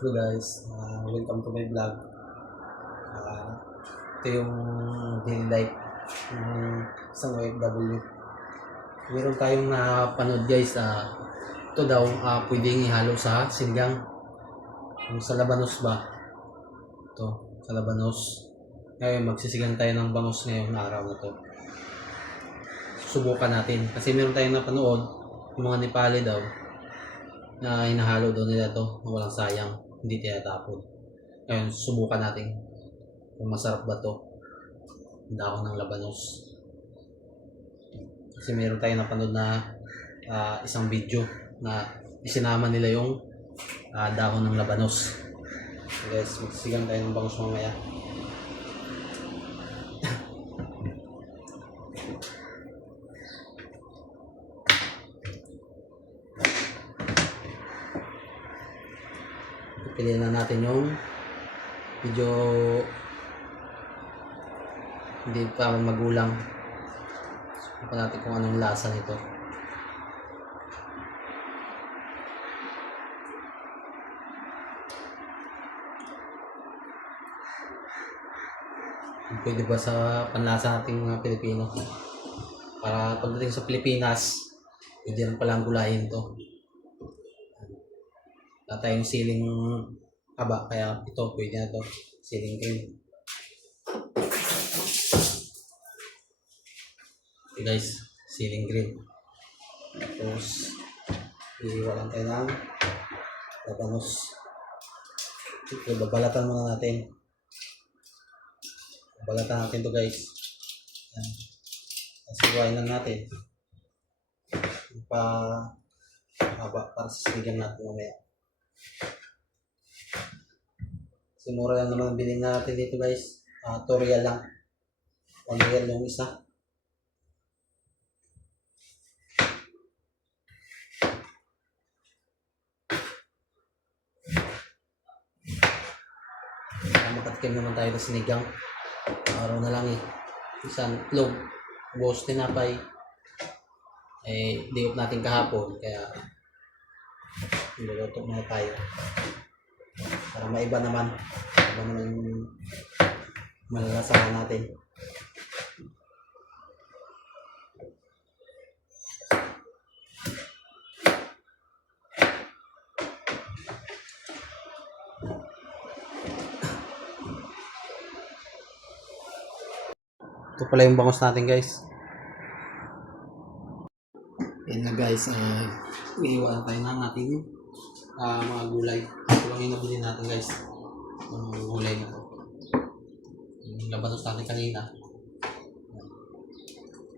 Hello guys, uh, welcome to my vlog. Uh, ito yung daily life ng isang OFW. Meron tayong napanood guys, uh, ito daw uh, pwedeng ihalo sa sinigang. Yung sa labanos ba? Ito, sa labanos. Ngayon, magsisigang tayo ng bangus ngayong araw na to. Subukan natin. Kasi meron tayong napanood, yung mga Nepali daw, na hinahalo daw nila to walang sayang, hindi tinatapon. Ngayon, subukan natin kung masarap ba to. Dahon ng labanos. Kasi meron tayong napanood na ah, isang video na isinama nila yung ah, dahon ng labanos. Guys, magsigang tayo ng bangus mamaya. Piliin na natin yung medyo hindi pa magulang. Subukan natin kung anong lasa nito. Pwede ba sa panlasa nating mga Pilipino? Para pagdating sa Pilipinas, pwede rin palang gulayin to. Wala tayong siling haba, kaya ito pwede na to. Siling green. Okay guys, siling green. Tapos, iiwalan tayo ng labanos. Okay, babalatan muna natin. Babalatan natin to guys. Yan. Tapos lang natin. Pa haba para sa sinigang natin mamaya. Kasi mura lang naman bilhin natin dito guys. Ah, 2 real lang. 1 real yung isa. Kaya makatikim naman tayo ng sinigang. Araw na lang eh. Isang itlog. Buhos tinapay. Eh, diop natin kahapon. Kaya, niluluto muna tayo. Para maiba naman. Iba naman yung malalasahan natin. Ito pala yung bangus natin guys. Yan na guys, uh, iiwan tayo ng ating ah, mga gulay. Lang yung nabili natin guys. Yung gulay na to. Yung labanos natin kanina.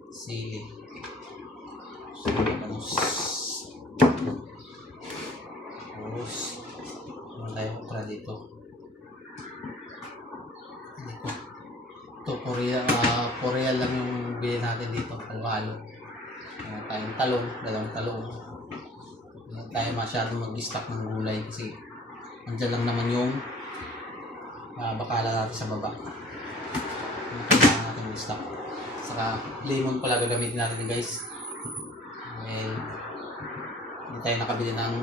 Sili. Labanos. Tapos, meron tayong okra dito. Dito. Ito, Korea, ah, Korea lang yung bili natin dito. Halo-halo. Meron tayong talong, dalawang talong. Hindi tayo masyadong mag-stock ng gulay kasi andyan lang naman yung uh, bakala natin sa baba. Hindi kailangan natin mag-stock. Saka lemon pala gagamitin natin guys. And hindi tayo nakabili ng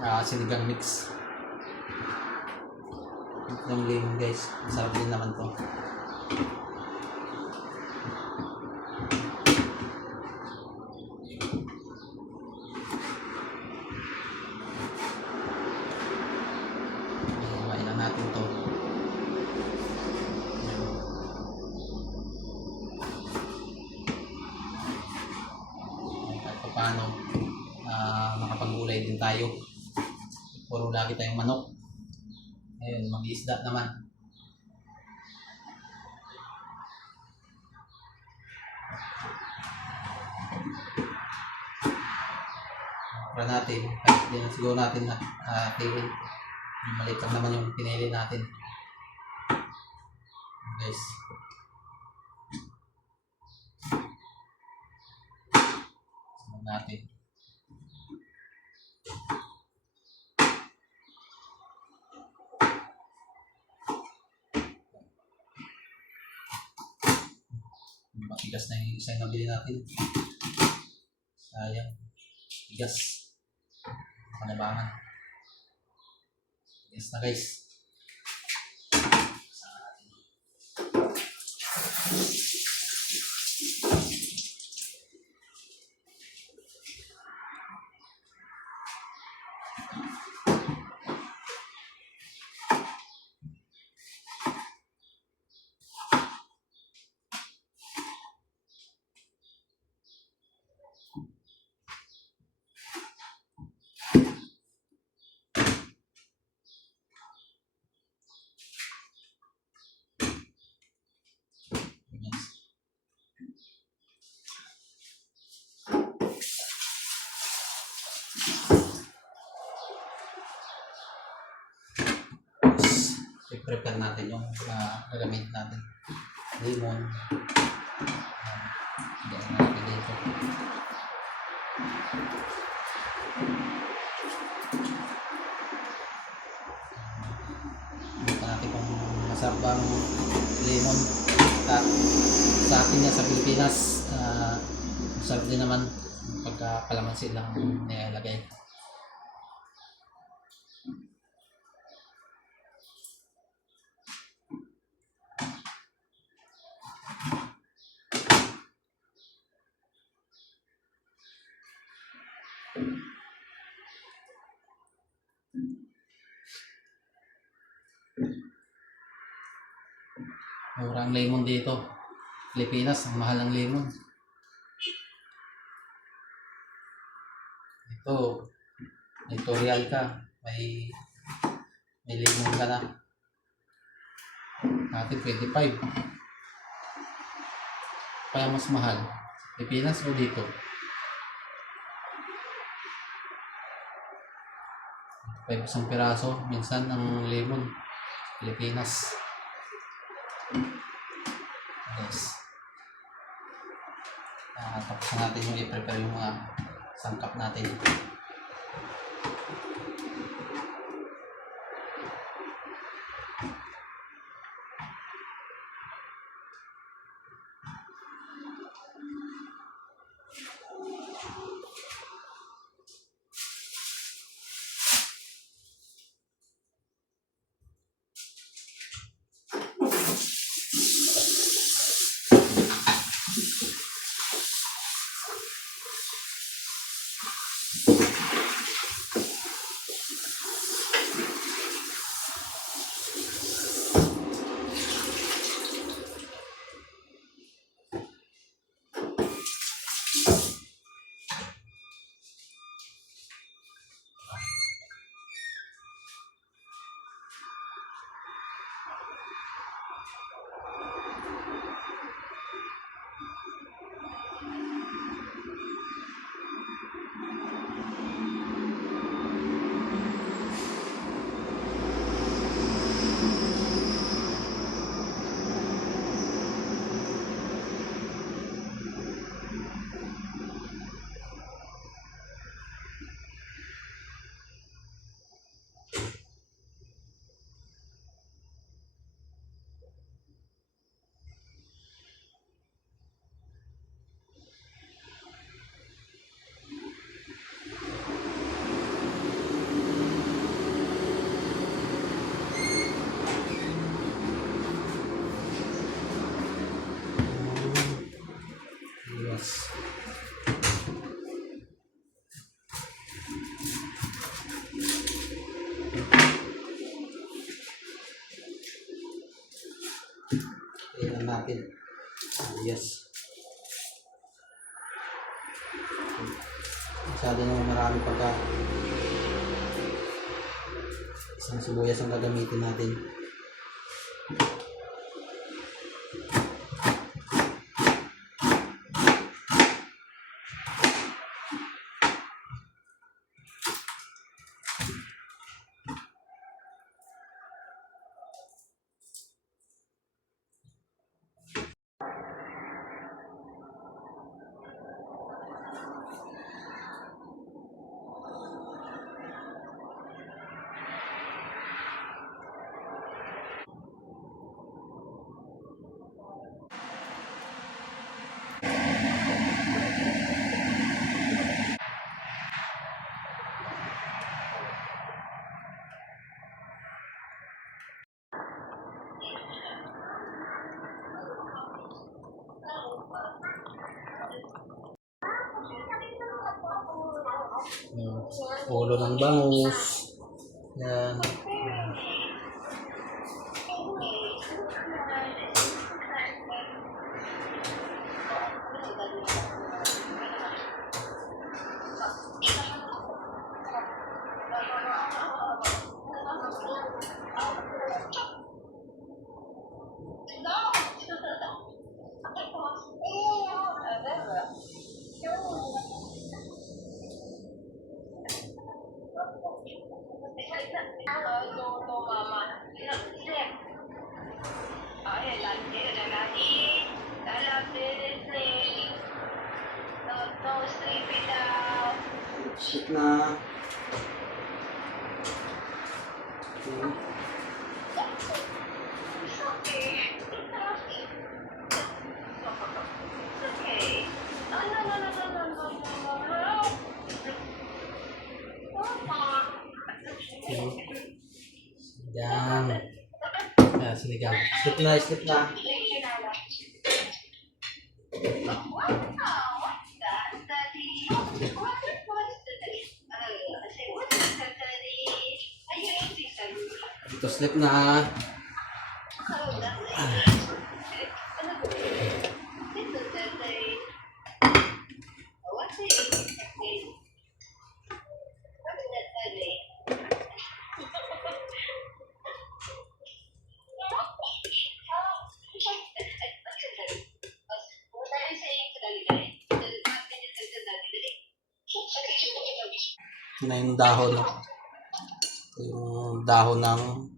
ah, sinigang mix. Yung lemon guys, masarap din naman to. Kumain lang natin to. Kahit pa paano, ah, makapag-gulay din tayo. Puro lagi tayong manok. Ayun, mag-isda naman. Para natin, kahit di na siguro natin na uh, yung maliit lang naman yung pinili natin. Guys. Sunod natin. Matigas na yung isa yung nabili natin. Sayang. Tigas. Panabangan. Yes na guys. Yes. I-prepare natin yung uh, gagamit natin. Lemon. Uh, natin dito. Ito natin kung masarap ba ang lemon. At sa atin niya sa Pilipinas, uh, masarap din naman pagka kalamansi lang nilalagay. Ang lemon dito. Pilipinas, ang mahal ng lemon. Ito, editorial ka. May, may lemon ka na. Dati 25. Kaya mas mahal. Pilipinas o dito? Five isang piraso. Minsan ang lemon. Pilipinas. Yes. Ah, tapos na natin yung i-prepare yung mga sangkap natin. Natin. Ah, Yes. Masyado naman marami pagka isang sibuyas ang gagamitin natin. Ulo ng bangus. Yan. Shit na. Okay. Okay. Yan. Yan, sinigang. Slip na, slip na. Na. Ito na yung dahon. yung dahon ng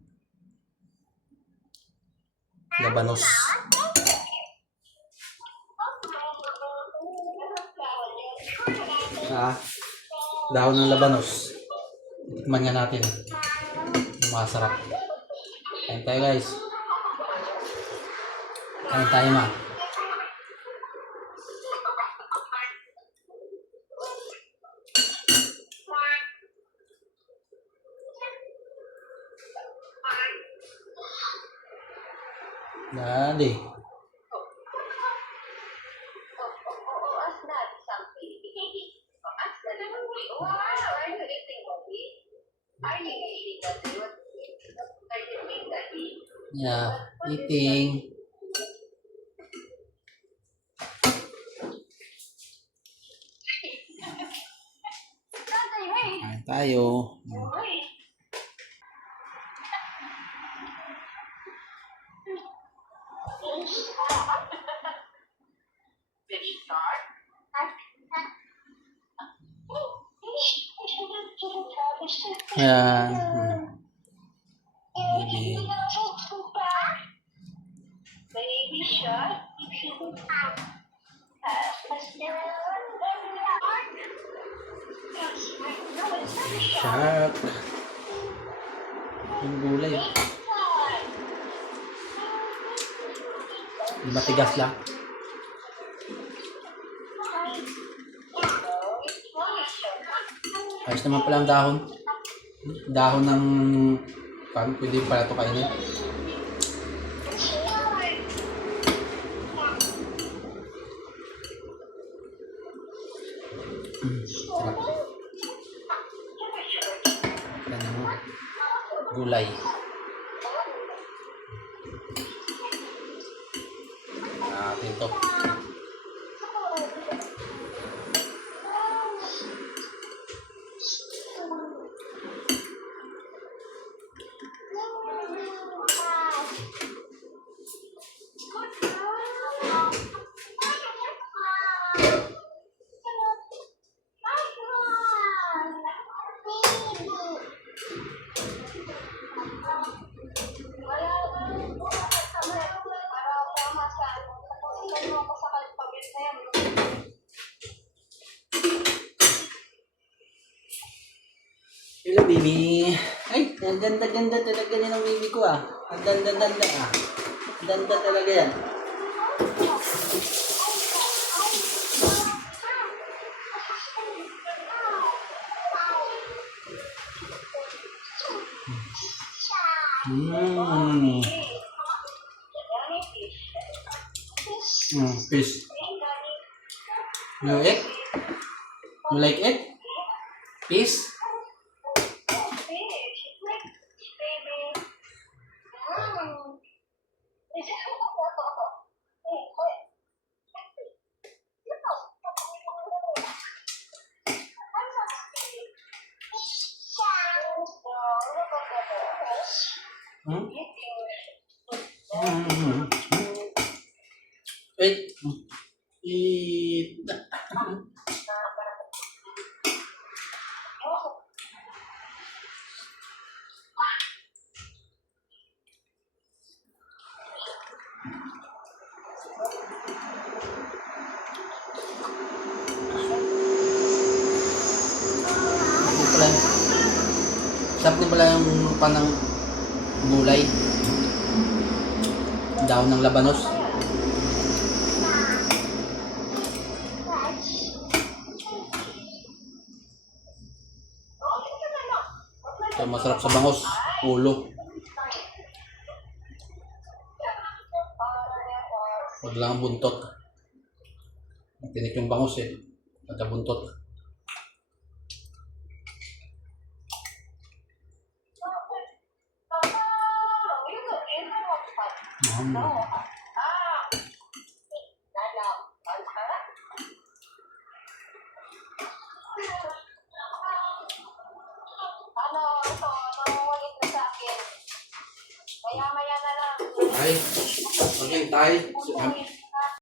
labanos. Ah, dahon ng labanos. Tikman nga natin. Masarap. Kain tayo guys. Kain tayo ma. Dali. Yeah, eating. Ayan. Baby. Baby shark. Shark. Yung gulay. Matigas lang. Ayos naman pala ang dahon. Dahon ng... Paano pwede pala ito kainin? Mm, sarap. Gulay. Ang ganda-ganda talaga niya ng baby ko ah. Ang ganda-ganda ah. Ganda talaga yan. Mmm. Mm, fish. You eat? You like it? Fish. Hmm? Mm. Wait. Yung... Sarap din pala yung panang gulay. Daon ng labanos. Ito masarap sa bangos. Ulo. Huwag lang ang buntot. Tinik yung bangos eh. Pagka-buntot. Mm. 好哦